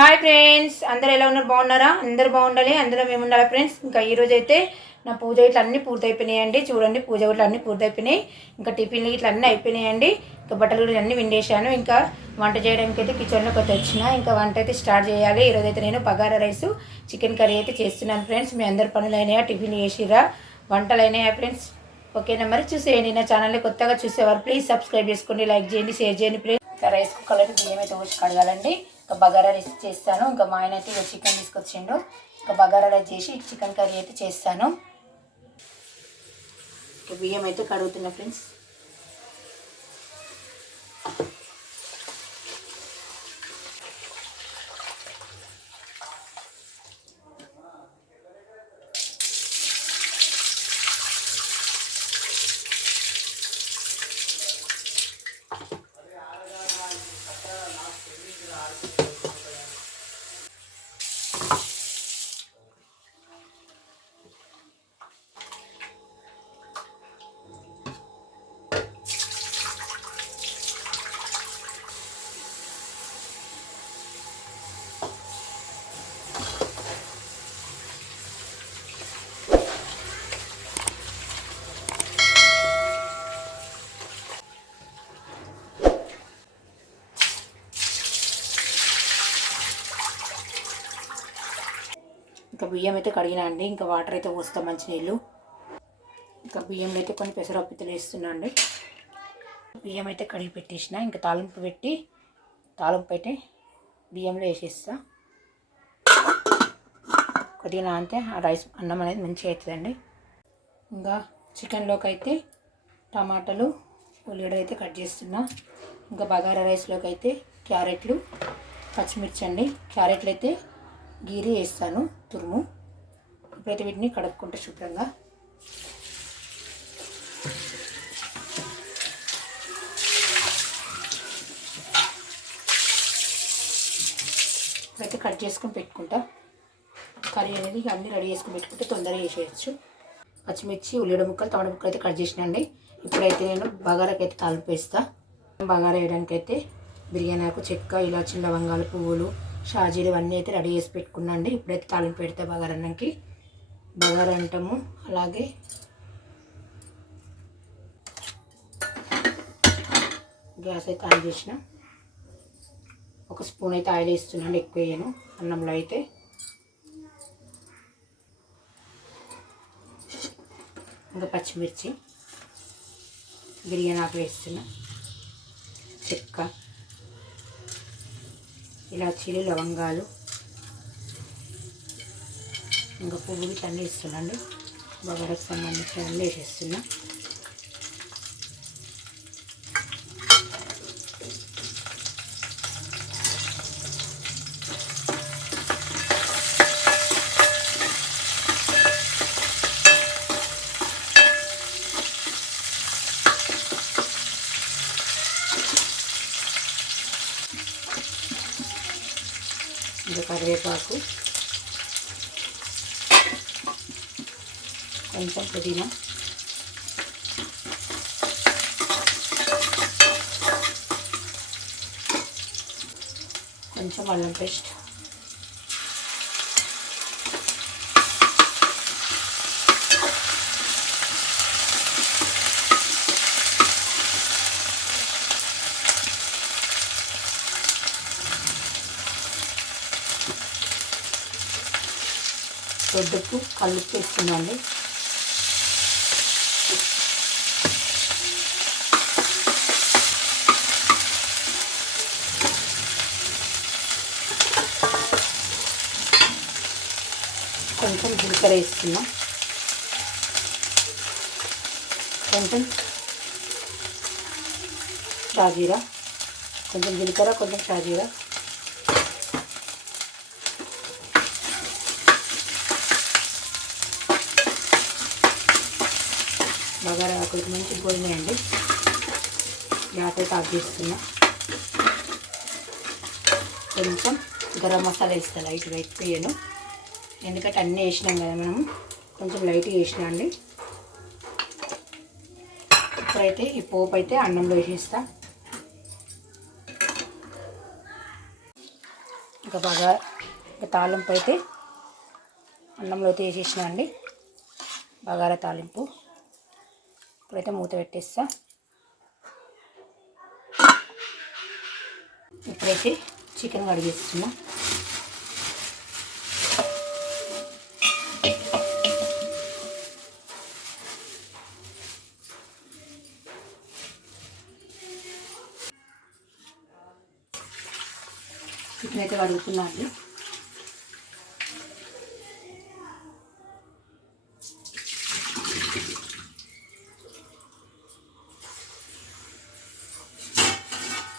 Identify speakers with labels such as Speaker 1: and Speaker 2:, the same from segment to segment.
Speaker 1: Hi friends అందరు ఎలా ఉన్నారు? బాగున్నారా? అందరు బాగుండాలి అందరూ మేము ఉండాలి ఫ్రెండ్స్ ఇంకా ఈరోజు అయితే నా పూజ ఇట్లా అన్నీ పూర్తయిపోయినాయండి. చూడండి పూజ ఇట్లా అన్నీ పూర్తయిపోయినాయి. ఇంకా టిఫిన్లు ఇట్లా అన్నీ అయిపోయినాయండి. ఇంకా బట్టలు కూడా అన్నీ విండేశాను. ఇంకా వంట చేయడానికి అయితే కిచెన్లోకి అయితే వచ్చిన. ఇంకా వంట అయితే స్టార్ట్ చేయాలి. ఈరోజు అయితే నేను పగార రైస్ చికెన్ కర్రీ అయితే చేస్తున్నాను ఫ్రెండ్స్ మీ అందరి పనులు అయినాయా? టిఫిన్ చేసిరా వంటలు అయినాయా ఫ్రెండ్స్ ఓకేనా? మరి చూసేయండి. నా ఛానల్ని కొత్తగా చూసేవారు ప్లీజ్ సబ్స్క్రైబ్ చేసుకోండి లైక్ చేయండి షేర్ చేయండి ప్లీజ్ ఇంకా రైస్ కుక్కర్ అయితే బియ్యం అయితే పోసి కడగాలండి. ఇంకా బగారా రైస్ చేస్తాను. ఇంకా మా ఆయన అయితే చికెన్ తీసుకొచ్చిండు. ఇంకా బగారా రైస్ చేసి చికెన్ కర్రీ అయితే చేస్తాను. బియ్యం అయితే కడుగుతున్నా ఫ్రెండ్స్ బియ్యం అయితే కడిగినా అండి. ఇంకా వాటర్ అయితే పోస్తాం మంచినీళ్ళు. ఇంకా బియ్యంలో అయితే కొన్ని పెసరపప్పులు వేస్తున్నా అండి. బియ్యం అయితే కడిగి పెట్టేసిన. ఇంకా తాలింపు పెట్టి తాలింపు అయితే బియ్యంలో వేసేస్తా. కొద్దిగా అంటే ఆ రైస్ అన్నం అనేది మంచిగా అవుతుందండి. ఇంకా చికెన్లోకి అయితే టమాటాలు ఉల్లిగడ్డ అయితే కట్ చేస్తున్నా. ఇంకా బగారా రైస్లోకి అయితే క్యారెట్లు పచ్చిమిర్చి అండి. క్యారెట్లు అయితే గీరి వేస్తాను తురుము. ఇప్పుడైతే వీటిని కడుక్కుంటే శుభ్రంగా. ఇప్పుడైతే కట్ చేసుకొని పెట్టుకుంటా. కర్రీ అనేది అన్నీ రెడీ చేసుకుని పెట్టుకుంటే తొందరగా చేసేయచ్చు. పచ్చిమిర్చి ఉల్లిగడ్డ ముక్కలు టమాటా ముక్కలు అయితే కట్ చేసినండి ఇప్పుడైతే నేను బగారాకి అయితే తాలింపు వేస్తాను బగారా వేయడానికి అయితే బిర్యానీ ఆకు చెక్క ఇలాచి లవంగాలు పువ్వులు షాజీలు ఇవన్నీ అయితే రెడీ చేసి పెట్టుకున్నా అండి ఇప్పుడైతే తాలింపు పెడితే బగారన్నంకి. బగారా అంటాము. అలాగే గ్యాస్ అయితే ఆన్ చేసిన. ఒక స్పూన్ అయితే ఆయిల్ వేస్తున్నాను ఎక్కువ వేయను. అన్నంలో అయితే. ఇంకా పచ్చిమిర్చి బిర్యానీ ఆకు వేస్తున్నా. చెక్క. ఇలాచీలు లవంగాలు. ఇంకా పువ్వులు అన్నీ ఇస్తున్నాండి బగారకు సంబంధించిన అన్నీ వేసేస్తున్నా ఇంకా కరివేపాకు కొంచెం పుదీనా కొంచెం అల్లం పేస్ట్ దొడ్డుకు కలుపు కొంచెం జీలకర్ర వేసుకున్నాం. కొంచెం షాజీరా కొంచెం జీలకర్ర కొంచెం షాజీరా. బగారా ఆకులకి మంచి పోయినాయండి గ్యాస్ అయితే ఆఫ్ చేస్తున్నా. కొంచెం గరం మసాలా వేస్తాను లైట్గా ఎక్కువ వేయను ఎందుకంటే అన్నీ వేసినాం కదా మనం కొంచెం లైట్గా వేసినా అండి. ఇప్పుడైతే ఈ పోపు అయితే అన్నంలో వేసేస్తా. ఇంకా బాగా ఇంకా తాలింపు అయితే అన్నంలో అయితే వేసేసిన అండి. బగారా తాలింపు. ఇప్పుడైతే మూత పెట్టేస్తా. ఇప్పుడైతే చికెన్ కడిగేస్తున్నా. చికెన్ అయితే కడుగుతున్నా అండి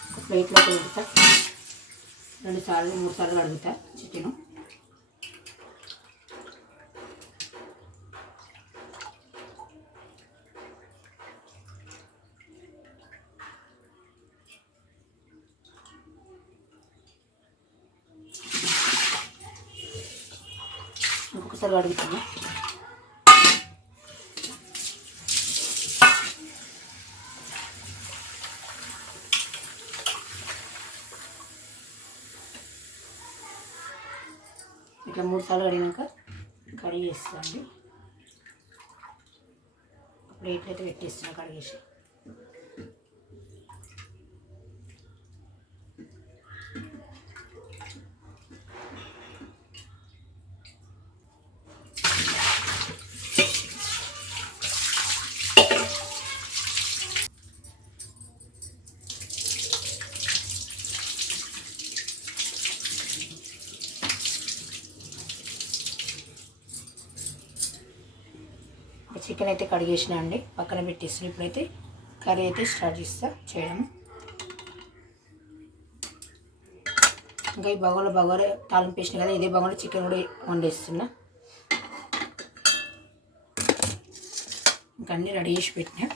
Speaker 1: ఒక ప్లేట్లో కడుగుతా రెండు సార్లు మూడు సార్లు కడుగుతా చికెను. ఇంకొకసారి కడుగుతున్నా ఇట్లా మూడు సార్లు కడిగినాక కడిగేస్తాను. వేస్తాండి ప్లేట్లు అయితే పెట్టేస్తున్నా కడిగేసి. చికెన్ అయితే కడిగేసిన అండి. పక్కన పెట్టేసిన ఇప్పుడైతే కర్రీ అయితే స్టార్ట్ చేస్తా చేయడం ఇంకా ఈ బగోలో బగోరే తాలింపు వేసిన కదా ఇదే బగోలో చికెన్ కూడా వండేస్తున్నా. ఇంకా అన్నీ రెడీ చేసి పెట్టినా.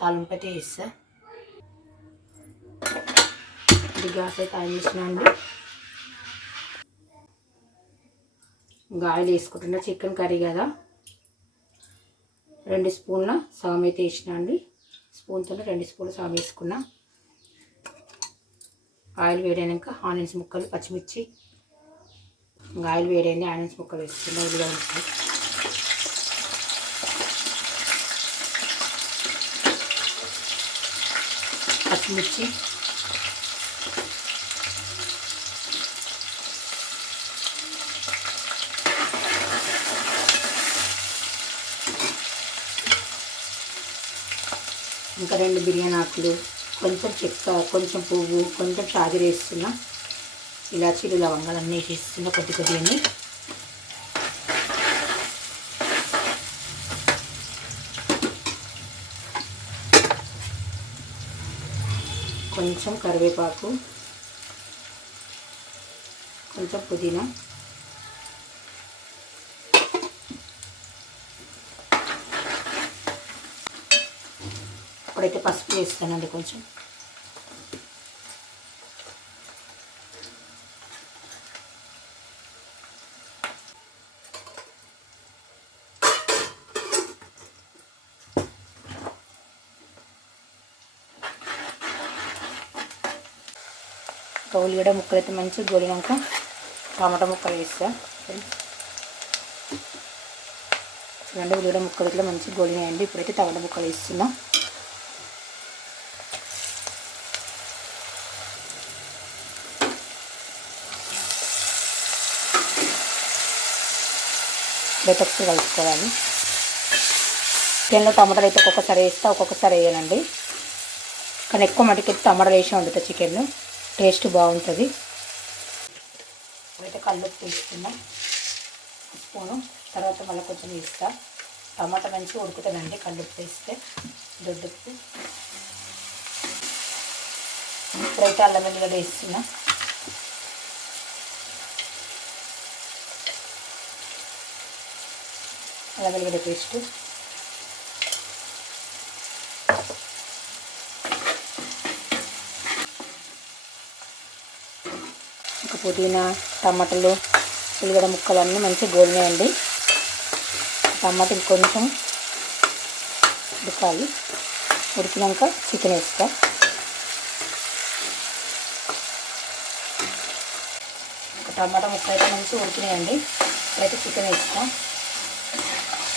Speaker 1: తాలింపు అయితే వేస్తా. ఇది గ్యాస్ అయితే ఆన్ చేసిన అండి. ఇంకా ఆయిల్ వేసుకుంటున్నా. చికెన్ కర్రీ కదా. రెండు స్పూన్ల సామ్ అయితే వేసిన అండి. స్పూన్తో రెండు స్పూన్లు సామ్ వేసుకున్నా. ఆయిల్ వేడైనాక ఆనియన్స్ ముక్కలు పచ్చిమిర్చి. ఇంకా ఆయిల్ వేడైంది ఆనియన్స్ ముక్కలు వేసుకున్నా ఉల్లిగా ఉంటుంది పచ్చిమిర్చి. ఇంకా రెండు బిర్యానీ ఆకులు కొంచెం చెక్క కొంచెం పువ్వు కొంచెం షాజీర వేస్తున్నా. ఇలాచీలు లవంగాలు అన్నీ వేసేస్తున్నా కొద్ది కొద్దిగా కొంచెం కరివేపాకు కొంచెం పుదీనా. ఇప్పుడైతే పసుపు వేస్తానండి కొంచెం. ఉల్లిగడ్డ ముక్కలు అయితే మంచిగా గోలినాక టమాటా ముక్కలు వేస్తా. చూడండి ఉల్లిగడ్డ ముక్కలు ఇట్లా మంచిగా గోలినాయండి. ఇప్పుడైతే టమాటా ముక్కలు వేస్తున్నాం. బెటక్స్ కలుపుకోవాలి. చికెన్లో టమాటాలు అయితే ఒక్కొక్కసారి వేస్తా ఒక్కొక్కసారి వేయనండి. కానీ ఎక్కువ మటుకైతే టమాటాలు వేసి వండుతా చికెన్. టేస్ట్ బాగుంటుంది. అయితే కళ్ళు తీసుకున్నా స్పూను. తర్వాత మళ్ళీ కొంచెం వేస్తా. టమాటా మంచిగా ఉడుకుతుందండి కళ్ళుప్పు వేస్తే దొడ్డుప్పు ఇప్పుడైతే అల్లం వెల్లిగడ్డ వేస్తున్నా. అల్లం వెల్లిగడ్డ పేస్ట్ ఇంకా పుదీనా టమాటాలు ఉల్లిగడ్డ ముక్కలు అన్నీ మంచిగా గోలినాయండి. టమాటా ఇంకొంచెం ఉడకాలి. ఉడికినాక చికెన్ వేస్తా. టమాటా ముక్క అయితే మంచి ఉడికినాయండి. ఇప్పుడైతే చికెన్ వేస్తాం.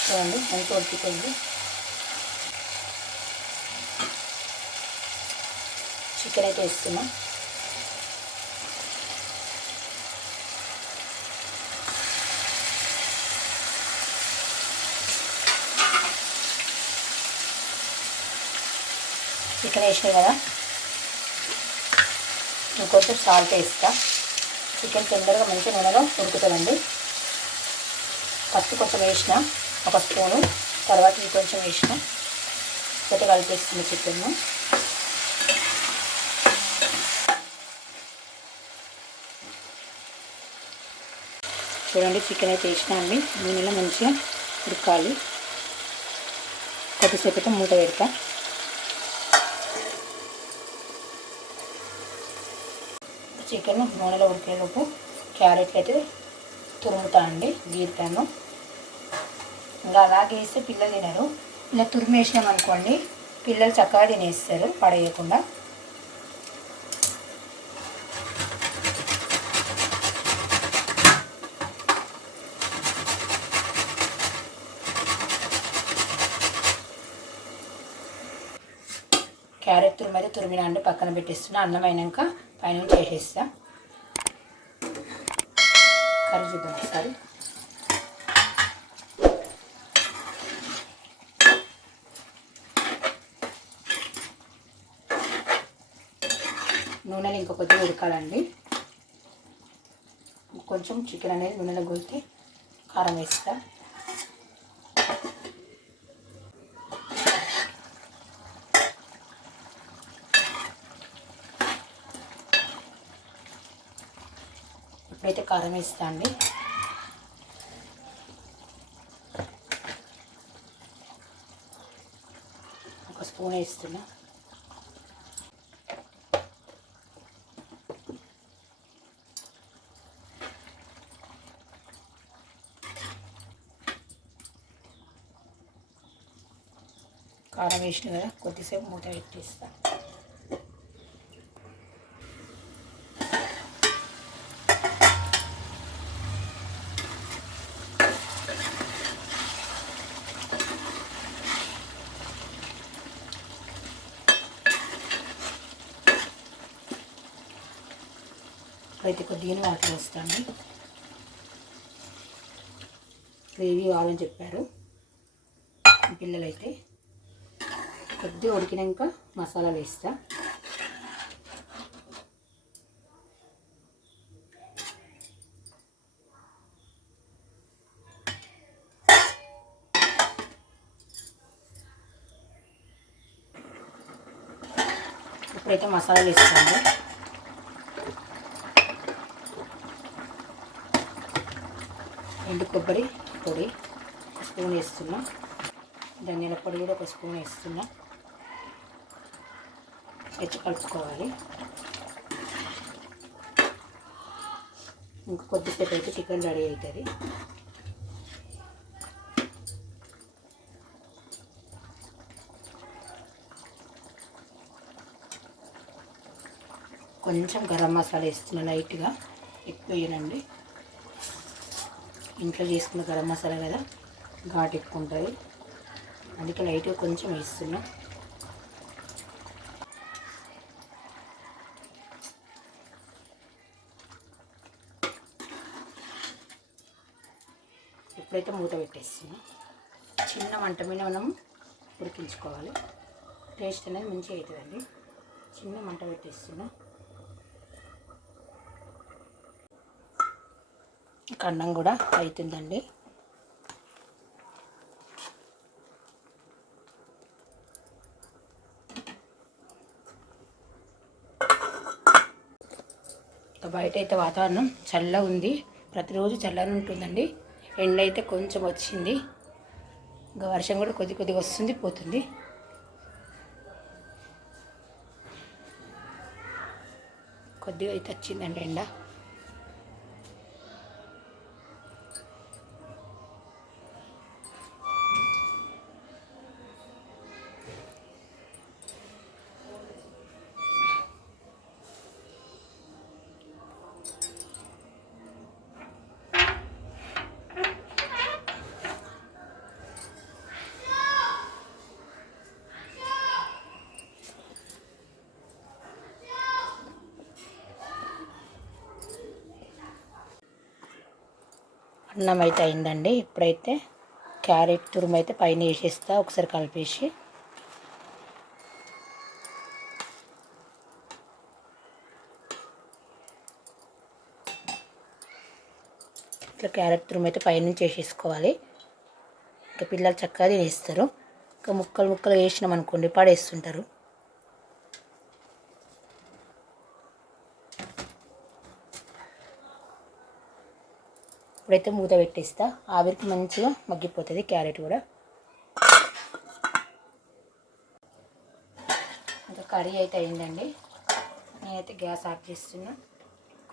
Speaker 1: చూడండి ఎంత ఉడికిపోయింది. చికెన్ అయితే వేస్తున్నాం. చికెన్ వేసినాయి కదా. ఇంకొంచెం సాల్ట్ వేస్తా. చికెన్ తొందరగా మంచి నూనెలో ఉడుకుతుందండి. ఫస్ట్ కొంచెం వేసిన. ఒక స్పూను. తర్వాత ఇంకొంచెం వేసిన ఒకటి కలిపేస్తుంది చికెన్ను చూడండి చికెన్ అయితే వేసినామండి అండి. నూనెలో మంచిగా ఉడకాలి. కొద్దిసేపు మూట మూత పెడతా. చికెన్ నూనెలో ఉడికేలోపు క్యారెట్లు అయితే తురుముతా అండి. గీరుతాను. ఇంకా అలాగే వేస్తే పిల్లలు తినరు. ఇలా తురిమేసినాం అనుకోండి పిల్లలు చక్కగా తినేస్తారు పడేయకుండా. క్యారెట్ తురుము అయితే తురిమిన అండి పక్కన పెట్టేస్తున్నా అన్నం అయినాక పైన చేసేస్తా కర్రీ చూద్దాం ఒకసారి నూనెలు ఇంకా కొద్దిగా ఉడకాలండి. కొంచెం చికెన్ అనేది నూనెలో గొలితే కారం వేస్తా. ఇప్పుడైతే కారం వేస్తా అండి. ఒక స్పూన్ వేస్తున్నా. కారం వేసిన కదా కొద్దిసేపు మూత పెట్టేస్తా. అయితే కొద్దిగా వాటర్ వేస్తాను గ్రేవీ కావాలని చెప్పారు. పిల్లలైతే కొద్ది ఉడికినాక మసాలా వేస్తా. ఇప్పుడైతే మసాలా వేస్తాను. ఎండు కొబ్బరి పొడి స్పూన్ వేస్తున్నా. ధనియాల పొడి కూడా ఒక స్పూన్ వేస్తున్నా. ఎత్తి కలుపుకోవాలి. ఇంకా కొద్దిసేపు అయితే చికెన్ రెడీ అవుతుంది. కొంచెం గరం మసాలా వేస్తున్నా లైట్గా ఎక్కువ వేయనండి. ఇంట్లో చేసుకున్న గరం మసాలా కదా ఘాటు ఎక్కువ ఉంటుంది. అందుకే లైట్గా కొంచెం వేస్తున్నాం. ఇప్పుడైతే మూత పెట్టేస్తున్నాం. చిన్న మంట మీద మనం ఉడికించుకోవాలి. టేస్ట్ అనేది మంచిగా అవుతుందండి. చిన్న మంట పెట్టేస్తున్నా. కన్నం కూడా అవుతుందండి బయట అయితే వాతావరణం చల్లగా ఉంది ప్రతిరోజు చల్లగా ఉంటుందండి ఎండ అయితే కొంచెం వచ్చింది. ఇంకా వర్షం కూడా కొద్ది కొద్దిగా వస్తుంది పోతుంది. కొద్దిగా అయితే వచ్చిందండి ఎండ. అన్నం అయితే అయిందండి. ఇప్పుడైతే క్యారెట్ తురుము అయితే పైన వేసేస్తా ఒకసారి కలిపేసి. ఇట్లా క్యారెట్ తురుము అయితే పైనుంచి వేసేసుకోవాలి. ఇంకా పిల్లలు చక్కగా తినేస్తారు. ఇంకా ముక్కలు ముక్కలు వేసినాం అనుకోండి పడేస్తుంటారు. ఇప్పుడైతే మూత పెట్టేస్తా. ఆవిరికి మంచిగా మగ్గిపోతుంది క్యారెట్ కూడా. ఇంకా కర్రీ అయితే అయిందండి. నేనైతే గ్యాస్ ఆఫ్ చేస్తున్నా.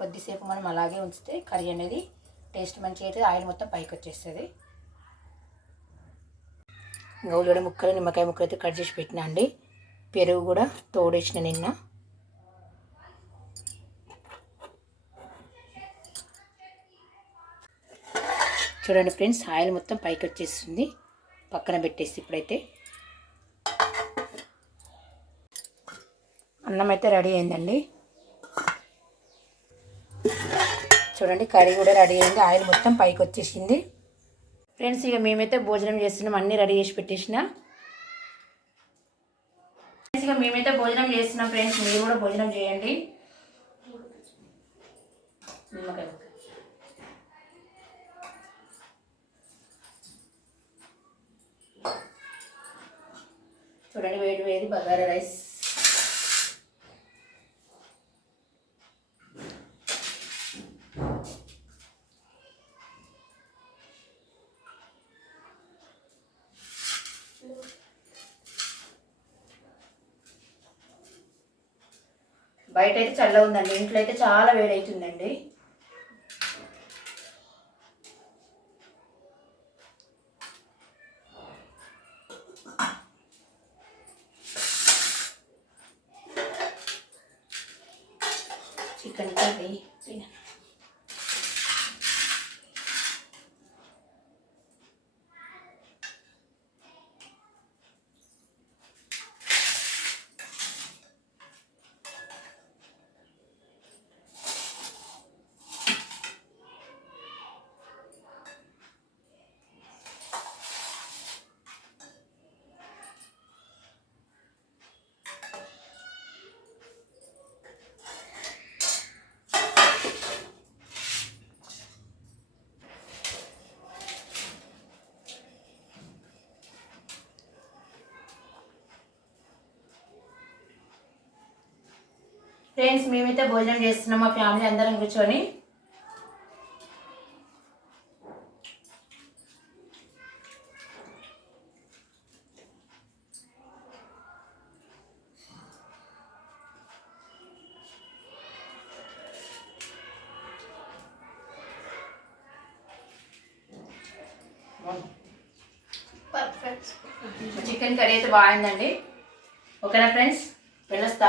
Speaker 1: కొద్దిసేపు మనం అలాగే ఉంచితే కర్రీ అనేది టేస్ట్ మంచిగా అయితే ఆయిల్ మొత్తం పైకి వచ్చేస్తుంది. ఇంకా ఉల్లిగడ్డ ముక్కలు నిమ్మకాయ ముక్కలు అయితే కట్ చేసి పెట్టినా అండి. పెరుగు కూడా తోడేసిన నిన్న. చూడండి ఫ్రెండ్స్ ఆయిల్ మొత్తం పైకి వచ్చేస్తుంది. పక్కన పెట్టేసి ఇప్పుడైతే అన్నం అయితే రెడీ అయిందండి. చూడండి కర్రీ కూడా రెడీ అయింది. ఆయిల్ మొత్తం పైకి వచ్చేసింది. ఫ్రెండ్స్ ఇక మేమైతే భోజనం చేస్తున్నాం. అన్నీ రెడీ చేసి పెట్టేసిన. ఫ్రెండ్స్ ఇక మేమైతే భోజనం చేస్తున్నాం. ఫ్రెండ్స్ మీరు కూడా భోజనం చేయండి. చూడండి వేడి వేడి బగారా రైస్. బయట అయితే చల్ల ఉందండి ఇంట్లో అయితే చాలా వేడి అవుతుందండి చికెన్ కర్రీ ఫ్రెండ్స్ మేమైతే భోజనం చేస్తున్నాం మా ఫ్యామిలీ అందరం కూర్చొని. చికెన్ కర్రీ అయితే బాగుందండి. ఓకేనా ఫ్రెండ్స్ వెళ్ళొస్తా.